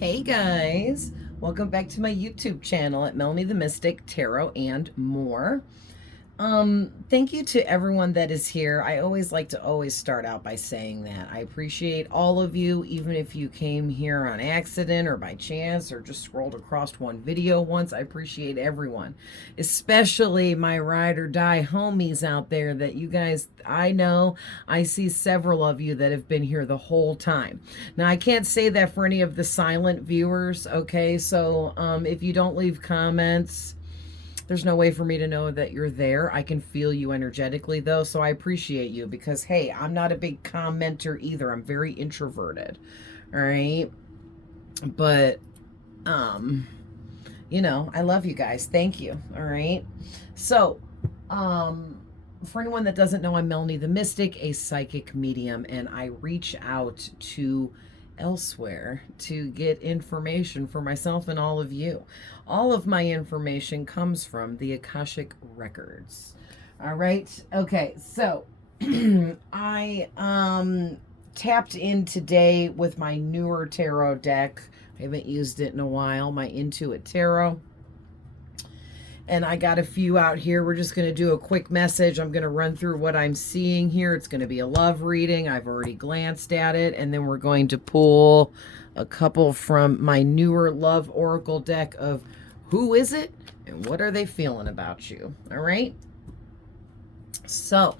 Hey guys, welcome back to my YouTube channel at Melanie the Mystic Tarot and more. Thank you to everyone that is here. I always like to start out by saying that I appreciate all of you, even if you came here on accident or by chance or just scrolled across one video once. I appreciate everyone, especially my ride or die homies out there that you guys, I know I see several of you that have been here the whole time. Now, I can't say that for any of the silent viewers, okay? So, if you don't leave comments, there's no way for me to know that you're there. I can feel you energetically, though, so I appreciate you because, hey, I'm not a big commenter either. I'm very introverted, all right? But, you know, I love you guys. Thank you, all right? So, for anyone that doesn't know, I'm Melanie the Mystic, a psychic medium, and I reach out to elsewhere to get information for myself and all of you. All of my information comes from the Akashic Records. All right. Okay. So I tapped in today with my newer tarot deck. I haven't used it in a while, my Intuit Tarot. And I got a few out here. We're just going to do a quick message. I'm going to run through what I'm seeing here. It's going to be a love reading. I've already glanced at it. And then we're going to pull a couple from my newer love oracle deck of who is it and what are they feeling about you. All right. So,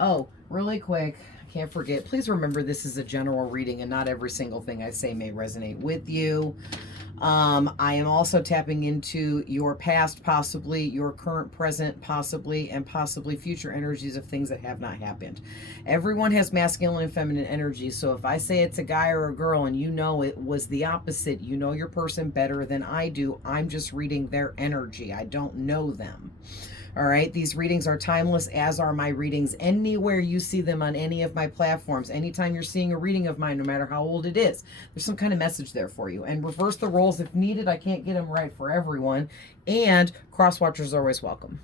oh, really quick. I can't forget. Please remember this is a general reading and not every single thing I say may resonate with you. I am also tapping into your past, possibly your current, present, possibly, and possibly future energies of things that have not happened. Everyone has masculine and feminine energy. So if I say it's a guy or a girl and you know it was the opposite, you know your person better than I do. I'm just reading their energy. I don't know them. All right, these readings are timeless, as are my readings. Anywhere you see them on any of my platforms, anytime you're seeing a reading of mine, no matter how old it is, there's some kind of message there for you. And reverse the roles if needed. I can't get them right for everyone. And cross watchers are always welcome.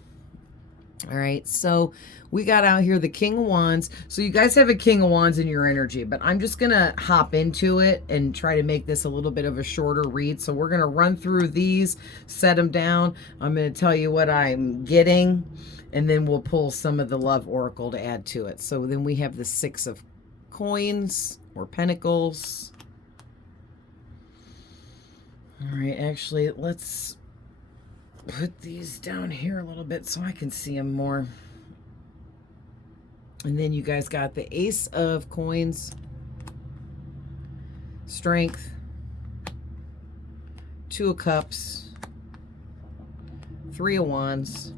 All right, so we got out here the King of Wands. So you guys have a King of Wands in your energy, but I'm just going to hop into it and try to make this a little bit of a shorter read. So we're going to run through these, set them down. I'm going to tell you what I'm getting, and then we'll pull some of the love oracle to add to it. So then we have the Six of Coins or Pentacles. All right, actually, let's put these down here a little bit so I can see them more. And then you guys got the Ace of Coins, Strength, Two of Cups, Three of Wands,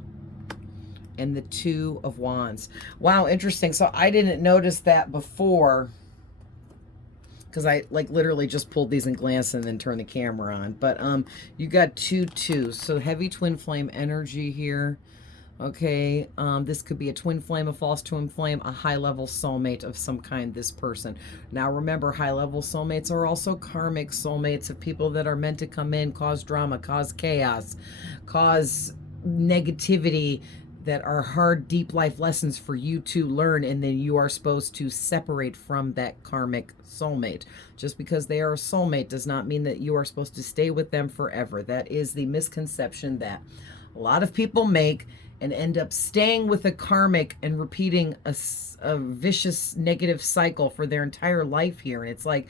and the Two of Wands. Wow, interesting. So I didn't notice that before because I like literally just pulled these and glanced and then turned the camera on. But you got 2-2. So heavy twin flame energy here. Okay, this could be a twin flame, a false twin flame, a high-level soulmate of some kind, this person. Now, remember, high-level soulmates are also karmic soulmates of people that are meant to come in, cause drama, cause chaos, cause negativity, that are hard, deep life lessons for you to learn, and then you are supposed to separate from that karmic soulmate. Just because they are a soulmate does not mean that you are supposed to stay with them forever. That is the misconception that a lot of people make and end up staying with a karmic and repeating a vicious negative cycle for their entire life here. And it's like,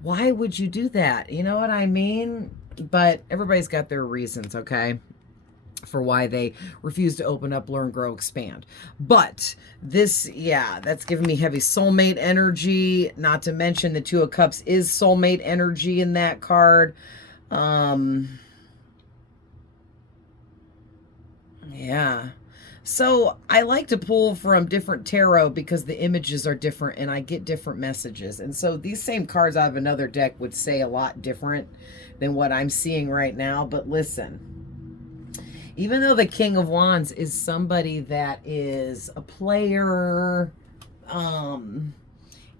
why would you do that? You know what I mean? But everybody's got their reasons, okay, for why they refuse to open up, learn, grow, expand. But this, yeah, that's giving me heavy soulmate energy. Not to mention the Two of Cups is soulmate energy in that card. Yeah. So I like to pull from different tarot because the images are different and I get different messages. And so these same cards out of another deck would say a lot different than what I'm seeing right now. But listen, even though the King of Wands is somebody that is a player,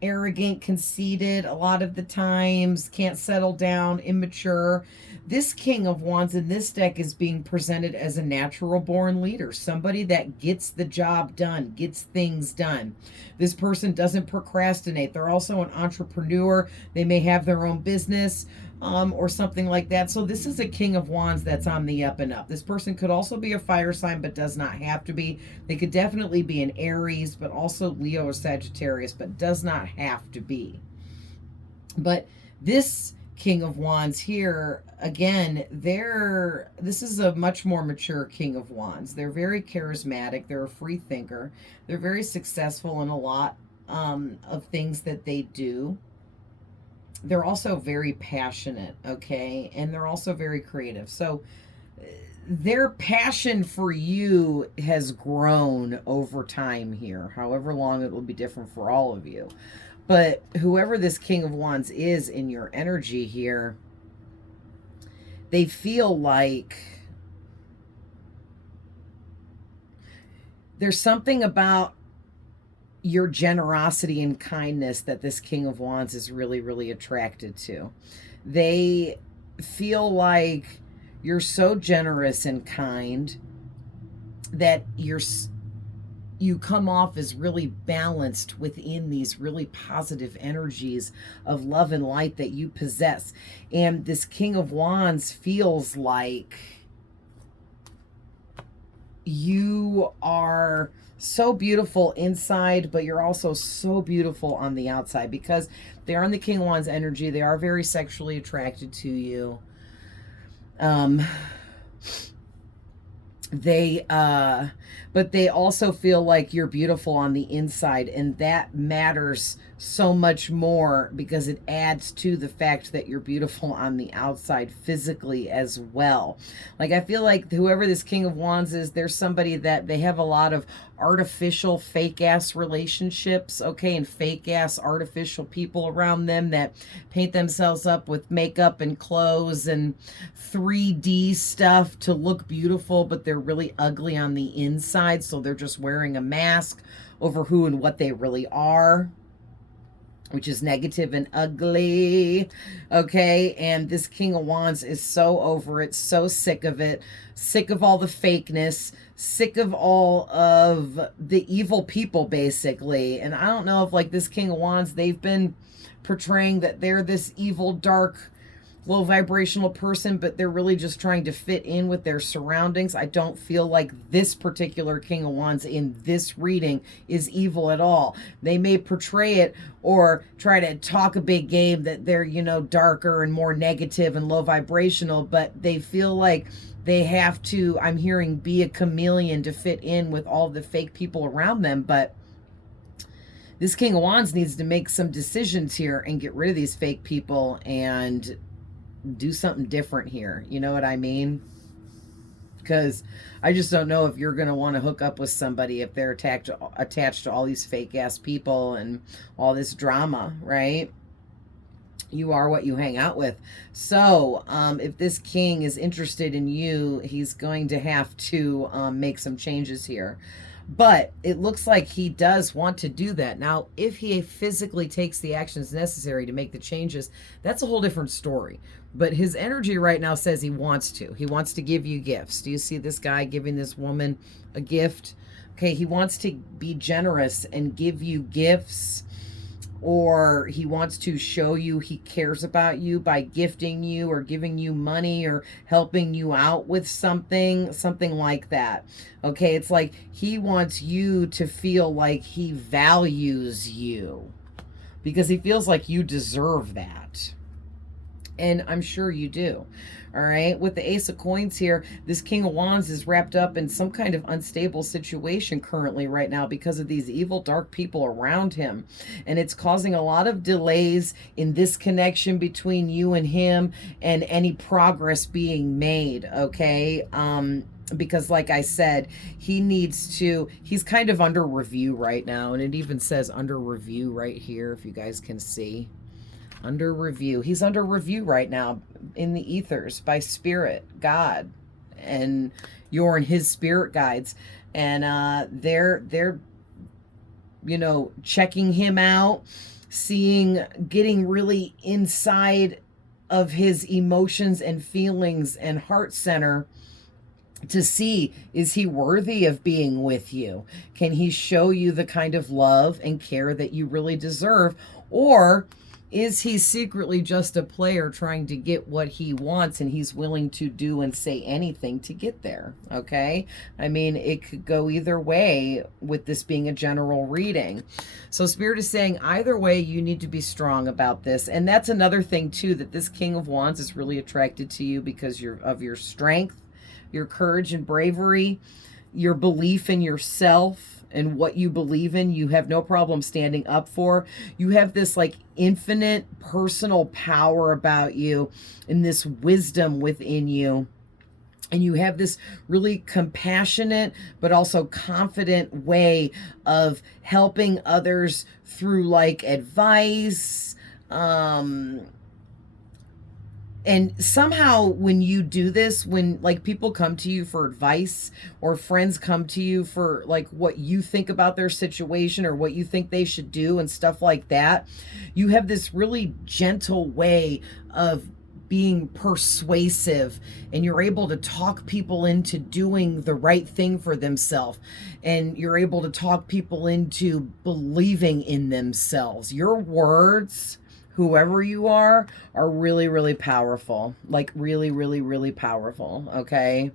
arrogant, conceited a lot of the times, can't settle down, immature, This King of Wands in this deck is being presented as a natural born leader, somebody that gets the job done, gets things done. This person doesn't procrastinate. They're also an entrepreneur. They may have their own business or something like that. So this is a King of Wands that's on the up and up. This person could also be a fire sign, but does not have to be. They could definitely be an Aries, but also Leo or Sagittarius, but does not have to be. But this King of Wands here, again, this is a much more mature King of Wands. They're very charismatic. They're a free thinker. They're very successful in a lot of things that they do. They're also very passionate, okay? And they're also very creative. So their passion for you has grown over time here, however long it will be different for all of you. But whoever this King of Wands is in your energy here, they feel like there's something about your generosity and kindness that this King of Wands is really, really attracted to. They feel like you're so generous and kind that you come off as really balanced within these really positive energies of love and light that you possess. And this King of Wands feels like you are so beautiful inside, but you're also so beautiful on the outside, because they are in the King of Wands energy. They are very sexually attracted to you. But they also feel like you're beautiful on the inside, and that matters so much more because it adds to the fact that you're beautiful on the outside physically as well. Like, I feel like whoever this King of Wands is, there's somebody that they have a lot of artificial fake ass relationships, okay, and fake ass artificial people around them that paint themselves up with makeup and clothes and 3D stuff to look beautiful, but they're really ugly on the inside, so they're just wearing a mask over who and what they really are, which is negative and ugly, okay? And this King of Wands is so over it, so sick of it, sick of all the fakeness, sick of all of the evil people, basically. And I don't know if, like, this King of Wands, they've been portraying that they're this evil, dark, low vibrational person, but they're really just trying to fit in with their surroundings. I don't feel like this particular King of Wands in this reading is evil at all. They may portray it or try to talk a big game that they're, you know, darker and more negative and low vibrational, but they feel like they have to, I'm hearing, be a chameleon to fit in with all the fake people around them. But this King of Wands needs to make some decisions here and get rid of these fake people and do something different here. You know what I mean? Because I just don't know if you're going to want to hook up with somebody if they're attached to all these fake ass people and all this drama, right? You are what you hang out with. So if this king is interested in you, he's going to have to make some changes here. But it looks like he does want to do that. Now, if he physically takes the actions necessary to make the changes, that's a whole different story. But his energy right now says he wants to. He wants to give you gifts. Do you see this guy giving this woman a gift? Okay, he wants to be generous and give you gifts, or he wants to show you he cares about you by gifting you or giving you money or helping you out with something like that. Okay, it's like he wants you to feel like he values you because he feels like you deserve that. And I'm sure you do. All right. With the Ace of Coins here, this King of Wands is wrapped up in some kind of unstable situation currently right now because of these evil, dark people around him. And it's causing a lot of delays in this connection between you and him and any progress being made. Okay. Because like I said, he's kind of under review right now. And it even says under review right here, if you guys can see. Under review. He's under review right now in the ethers by Spirit, God, and you're in his spirit guides. And they're you know, checking him out, getting really inside of his emotions and feelings and heart center to see, is he worthy of being with you? Can he show you the kind of love and care that you really deserve? Or is he secretly just a player trying to get what he wants, and he's willing to do and say anything to get there? Okay. I mean, it could go either way with this being a general reading. So Spirit is saying either way, you need to be strong about this. And that's another thing too, that this King of Wands is really attracted to you because of your strength, your courage and bravery, your belief in yourself and what you believe in. You have no problem standing up for. You have this like infinite personal power about you and this wisdom within you. And you have this really compassionate, but also confident way of helping others through like advice, and somehow when you do this, when like people come to you for advice or friends come to you for like what you think about their situation or what you think they should do and stuff like that, you have this really gentle way of being persuasive, and you're able to talk people into doing the right thing for themselves, and you're able to talk people into believing in themselves. Your words, whoever you are really, really powerful. Like really, really, really powerful. Okay.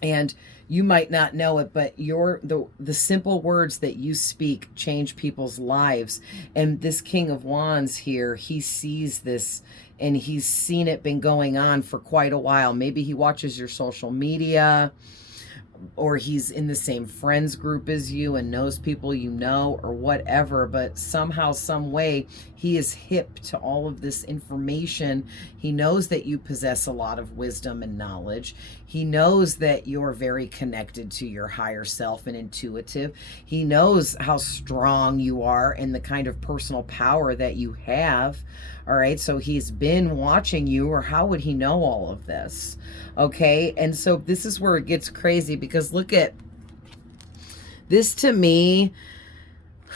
And you might not know it, but the simple words that you speak change people's lives. And this King of Wands here, he sees this, and he's seen it been going on for quite a while. Maybe he watches your social media, or he's in the same friends group as you and knows people you know, or whatever, but somehow, some way, he is hip to all of this information. He knows that you possess a lot of wisdom and knowledge. He knows that you're very connected to your higher self and intuitive. He knows how strong you are and the kind of personal power that you have. All right, so he's been watching you, or how would he know all of this? Okay, and so this is where it gets crazy, because look at this. To me,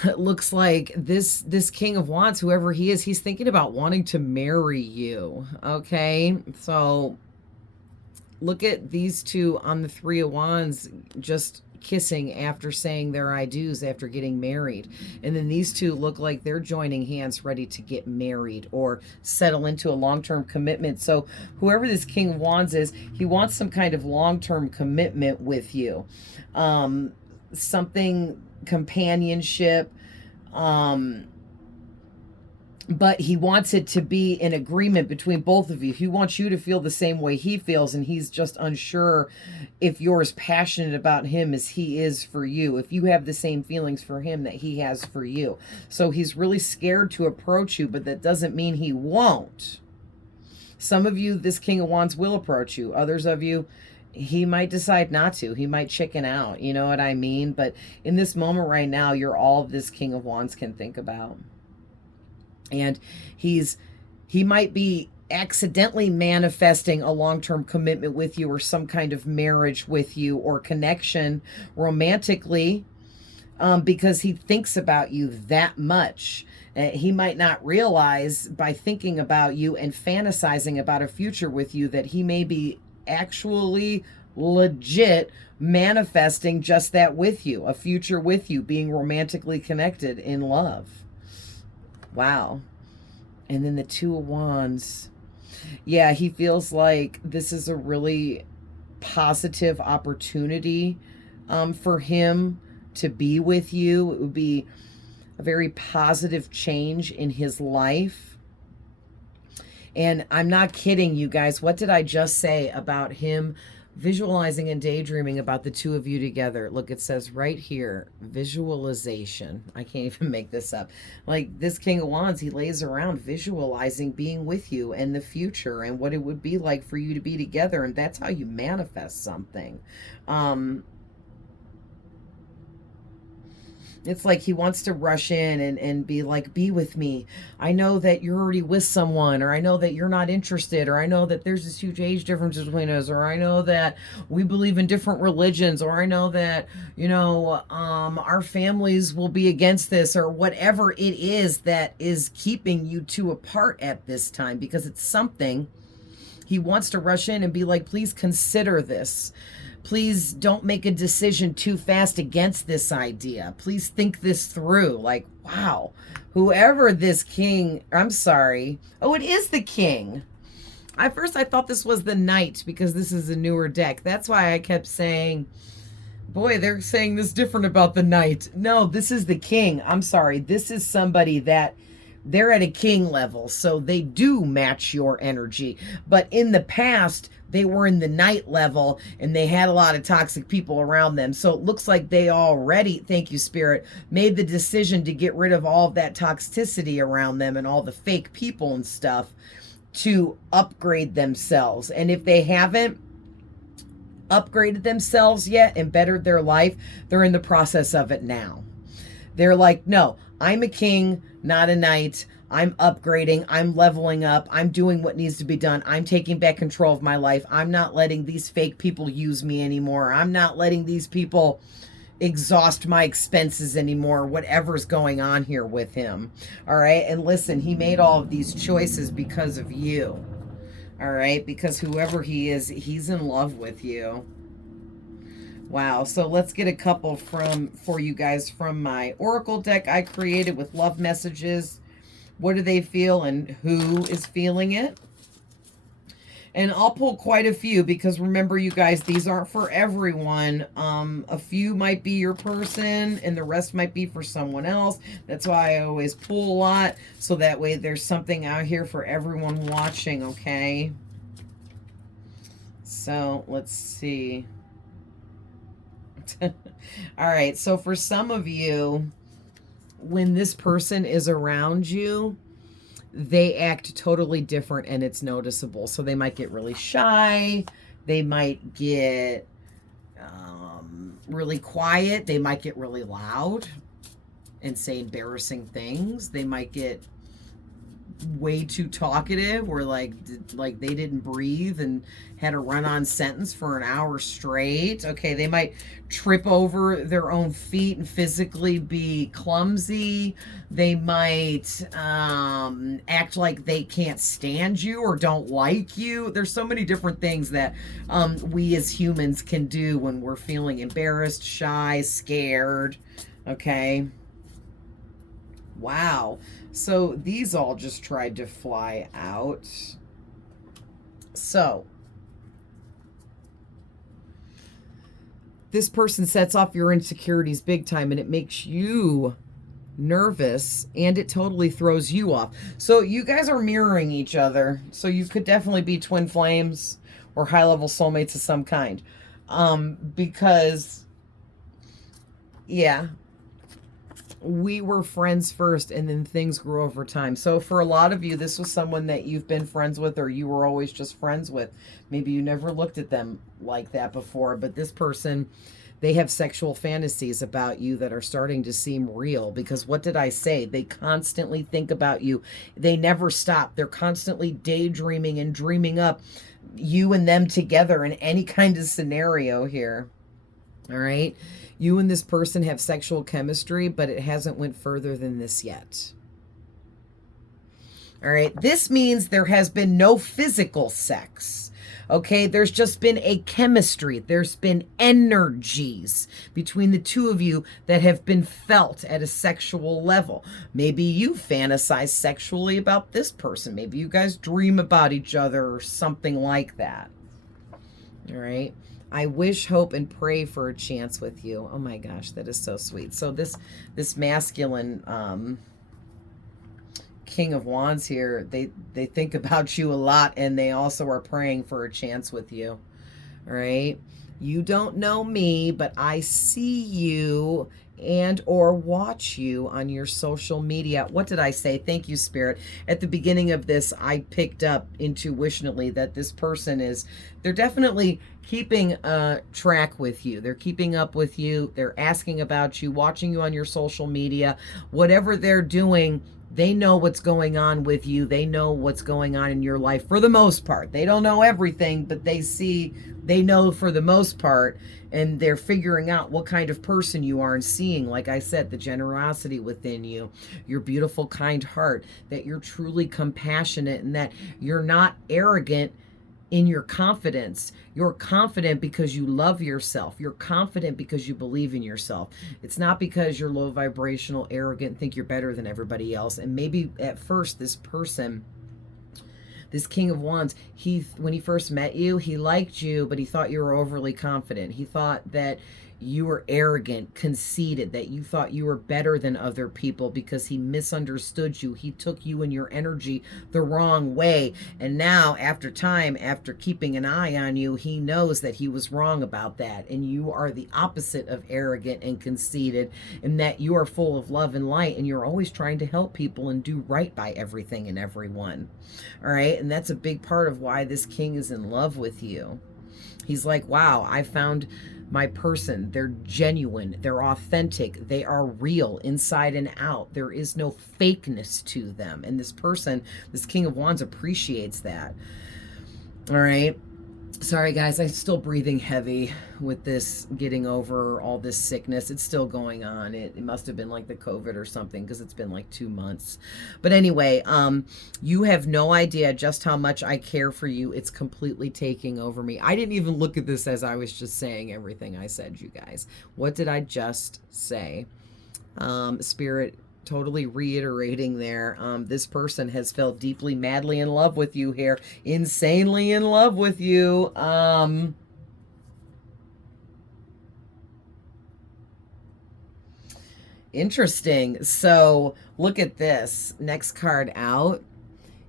it looks like this King of Wands, whoever he is, he's thinking about wanting to marry you. Okay, so look at these two on the Three of Wands just kissing after saying their I do's after getting married. And then these two look like they're joining hands ready to get married or settle into a long-term commitment. So whoever this King of Wands is, he wants some kind of long-term commitment with you. Something, companionship, but he wants it to be an agreement between both of you. He wants you to feel the same way he feels, and he's just unsure if you're as passionate about him as he is for you, if you have the same feelings for him that he has for you. So he's really scared to approach you, but that doesn't mean he won't. Some of you, this King of Wands will approach you. Others of you, he might decide not to. He might chicken out. You know what I mean? But in this moment right now, you're all this King of Wands can think about. And he might be accidentally manifesting a long-term commitment with you, or some kind of marriage with you, or connection romantically, because he thinks about you that much. He might not realize, by thinking about you and fantasizing about a future with you, that he may be actually legit manifesting just that with you, a future with you, being romantically connected in love. Wow. And then the Two of Wands. Yeah, he feels like this is a really positive opportunity for him to be with you. It would be a very positive change in his life. And I'm not kidding, you guys. What did I just say about him visualizing and daydreaming about the two of you together? Look, it says right here, visualization. I can't even make this up. Like this King of Wands, he lays around visualizing being with you and the future and what it would be like for you to be together. And that's how you manifest something. It's like he wants to rush in and be like, be with me. I know that you're already with someone, or I know that you're not interested, or I know that there's this huge age difference between us, or I know that we believe in different religions, or I know that, our families will be against this, or whatever it is that is keeping you two apart at this time, because it's something. He wants to rush in and be like, please consider this. Please don't make a decision too fast against this idea. Please think this through. Like, wow, whoever this king, I'm sorry. Oh, it is the king. At first I thought this was the knight because this is a newer deck. That's why I kept saying, boy, they're saying this different about the knight. No, this is the king. I'm sorry. This is somebody that they're at a king level, so they do match your energy. But in the past, they were in the knight level and they had a lot of toxic people around them. So it looks like they already, thank you, Spirit, made the decision to get rid of all of that toxicity around them and all the fake people and stuff to upgrade themselves. And if they haven't upgraded themselves yet and bettered their life, they're in the process of it now. They're like, no, I'm a king, not a knight. I'm upgrading. I'm leveling up. I'm doing what needs to be done. I'm taking back control of my life. I'm not letting these fake people use me anymore. I'm not letting these people exhaust my expenses anymore. Whatever's going on here with him. All right. And listen, he made all of these choices because of you. All right. Because whoever he is, he's in love with you. Wow, so let's get a couple for you guys from my Oracle deck I created with love messages. What do they feel and who is feeling it? And I'll pull quite a few because remember, you guys, these aren't for everyone. A few might be your person and the rest might be for someone else. That's why I always pull a lot, so that way there's something out here for everyone watching, okay? So let's see. All right, so for some of you, when this person is around you, they act totally different and it's noticeable. So they might get really shy. They might get really quiet. They might get really loud and say embarrassing things. They might get way too talkative, or like they didn't breathe and had a run-on sentence for an hour straight. Okay, they might trip over their own feet and physically be clumsy. They might act like they can't stand you or don't like you. There's so many different things that we as humans can do when we're feeling embarrassed, shy, scared. Okay. Wow. So these all just tried to fly out. So this person sets off your insecurities big time, and it makes you nervous and it totally throws you off. So you guys are mirroring each other. So you could definitely be twin flames or high-level soulmates of some kind. Because, yeah, we were friends first and then things grew over time. So for a lot of you, this was someone that you've been friends with or you were always just friends with. Maybe you never looked at them like that before, but this person, they have sexual fantasies about you that are starting to seem real, because what did I say? They constantly think about you. They never stop. They're constantly daydreaming and dreaming up you and them together in any kind of scenario here. All right. You and this person have sexual chemistry, but it hasn't went further than this yet. All right. This means there has been no physical sex. Okay. There's just been a chemistry. There's been energies between the two of you that have been felt at a sexual level. Maybe you fantasize sexually about this person. Maybe you guys dream about each other or something like that. All right. I wish, hope, and pray for a chance with you. Oh my gosh, that is so sweet. So this masculine King of Wands here, they think about you a lot, and they also are praying for a chance with you. All right. You don't know me, but I see you, and or watch you on your social media. What did I say? Thank you, Spirit. At the beginning of this, I picked up intuitionally that this person they're definitely keeping track with you. They're keeping up with you. They're asking about you, watching you on your social media. Whatever they're doing, they know what's going on with you. They know what's going on in your life for the most part. They don't know everything, but they know for the most part, and they're figuring out what kind of person you are and seeing, like I said, the generosity within you, your beautiful, kind heart, that you're truly compassionate and that you're not arrogant in your confidence. You're confident because you love yourself. You're confident because you believe in yourself. It's not because you're low vibrational, arrogant, think you're better than everybody else. And maybe at first this person, this King of Wands, when he first met you, he liked you, but he thought you were overly confident. He thought that you were arrogant, conceited, that you thought you were better than other people because he misunderstood you. He took you and your energy the wrong way. And now, after time, after keeping an eye on you, he knows that he was wrong about that. And you are the opposite of arrogant and conceited, and that you are full of love and light, and you're always trying to help people and do right by everything and everyone. All right? And that's a big part of why this king is in love with you. He's like, wow, I found my person. They're genuine. They're authentic. They are real inside and out. There is no fakeness to them. And this person, this King of Wands, appreciates that. All right. Sorry, guys. I'm still breathing heavy with this, getting over all this sickness. It's still going on. It must have been like the COVID or something, because it's been like 2 months. But anyway, you have no idea just how much I care for you. It's completely taking over me. I didn't even look at this as I was just saying everything I said, you guys. What did I just say? Spirit totally reiterating there. This person has felt deeply, madly in love with you here. Insanely in love with you. Interesting. So look at this. Next card out.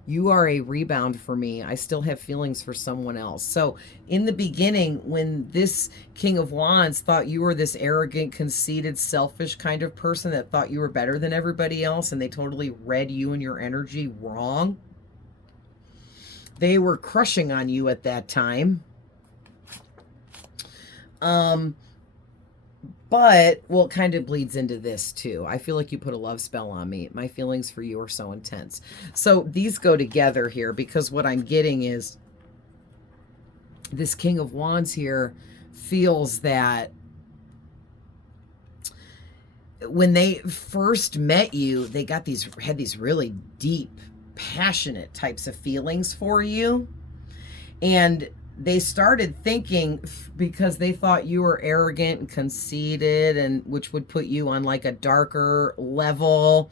You are a rebound for me. I still have feelings for someone else. So in the beginning, when this King of Wands thought you were this arrogant, conceited, selfish kind of person that thought you were better than everybody else, and they totally read you and your energy wrong, they were crushing on you at that time. But, well, it kind of bleeds into this too. I feel like you put a love spell on me. My feelings for you are so intense. So these go together here, because what I'm getting is this King of Wands here feels that when they first met you, they had these really deep, passionate types of feelings for you. And they started thinking, because they thought you were arrogant and conceited, and which would put you on like a darker level,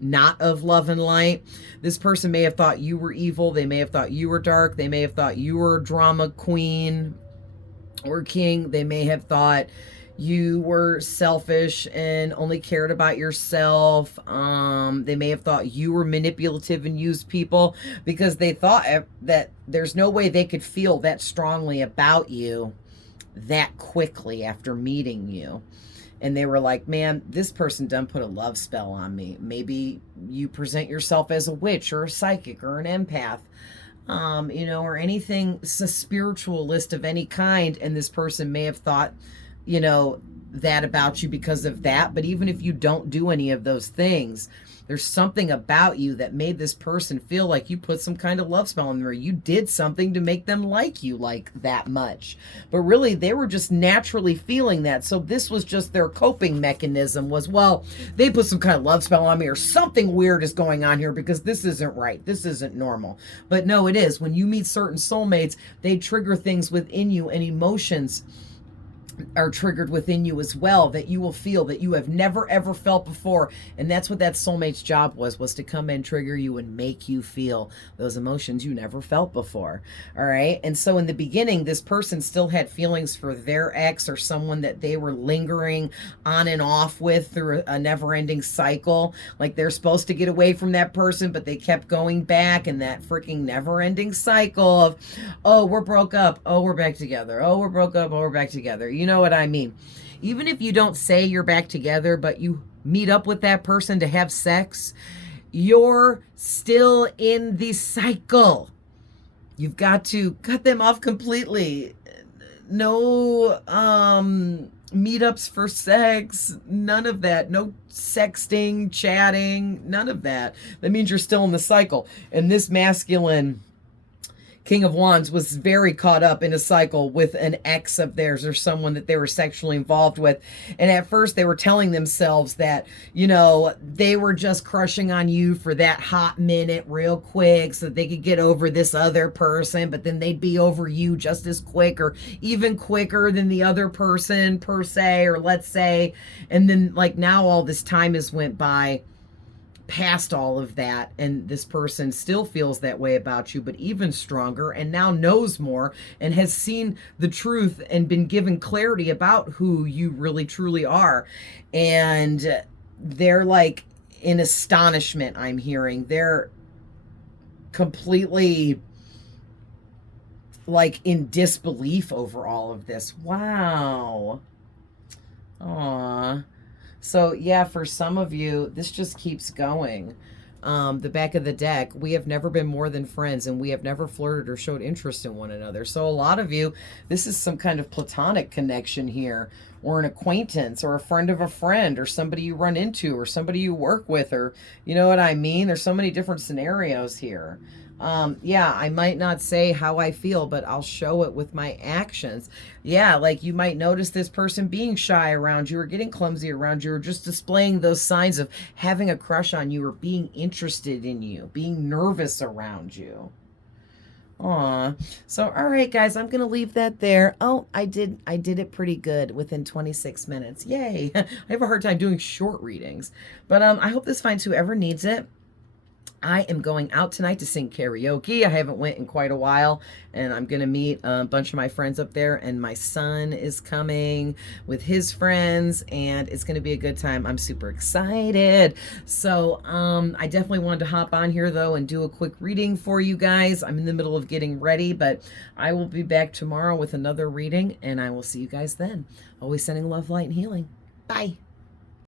not of love and light. This person may have thought you were evil. They may have thought you were dark. They may have thought you were a drama queen or king. They may have thought you were selfish and only cared about yourself. They may have thought you were manipulative and used people, because they thought that there's no way they could feel that strongly about you that quickly after meeting you. And they were like, man, this person done put a love spell on me. Maybe you present yourself as a witch or a psychic or an empath, you know, or anything, a spiritualist of any kind. And this person may have thought, you know, that about you because of that. But even if you don't do any of those things, there's something about you that made this person feel like you put some kind of love spell on them, or you did something to make them like you like that much. But really, they were just naturally feeling that. So this was just their coping mechanism, was, well, they put some kind of love spell on me, or something weird is going on here, because this isn't right. This isn't normal. But no, it is. When you meet certain soulmates, they trigger things within you, and emotions are triggered within you as well, that you will feel that you have never ever felt before. And that's what that soulmate's job was to come in, trigger you, and make you feel those emotions you never felt before. All right. And so in the beginning, this person still had feelings for their ex, or someone that they were lingering on and off with through a never-ending cycle. Like they're supposed to get away from that person, but they kept going back in that freaking never-ending cycle of, oh, we're broke up, oh, we're back together, oh, we're broke up, oh, we're back together. You know what I mean? even if you don't say you're back together, but you meet up with that person to have sex, you're still in the cycle. You've got to cut them off completely. No meetups for sex, none of that. No sexting, chatting, none of that. That means you're still in the cycle. And this masculine King of Wands was very caught up in a cycle with an ex of theirs or someone that they were sexually involved with. And at first they were telling themselves that, you know, they were just crushing on you for that hot minute real quick so that they could get over this other person, but then they'd be over you just as quick or even quicker than the other person per se, or let's say. And then like now all this time has went by past all of that, and this person still feels that way about you, but even stronger, and now knows more and has seen the truth and been given clarity about who you really truly are. And they're like in astonishment. I'm hearing they're completely like in disbelief over all of this. Wow. Aww. So yeah, for some of you, this just keeps going. The back of the deck, we have never been more than friends, and we have never flirted or showed interest in one another. So a lot of you, this is some kind of platonic connection here, or an acquaintance, or a friend of a friend, or somebody you run into, or somebody you work with, or you know what I mean? There's so many different scenarios here. Yeah, I might not say how I feel, but I'll show it with my actions. Yeah, like you might notice this person being shy around you or getting clumsy around you or just displaying those signs of having a crush on you or being interested in you, being nervous around you. Aw. So, all right, guys, I'm going to leave that there. Oh, I did it pretty good within 26 minutes. Yay. I have a hard time doing short readings, but I hope this finds whoever needs it. I am going out tonight to sing karaoke. I haven't went in quite a while, and I'm going to meet a bunch of my friends up there, and my son is coming with his friends, and it's going to be a good time. I'm super excited. So I definitely wanted to hop on here, though, and do a quick reading for you guys. I'm in the middle of getting ready, but I will be back tomorrow with another reading, and I will see you guys then. Always sending love, light, and healing. Bye.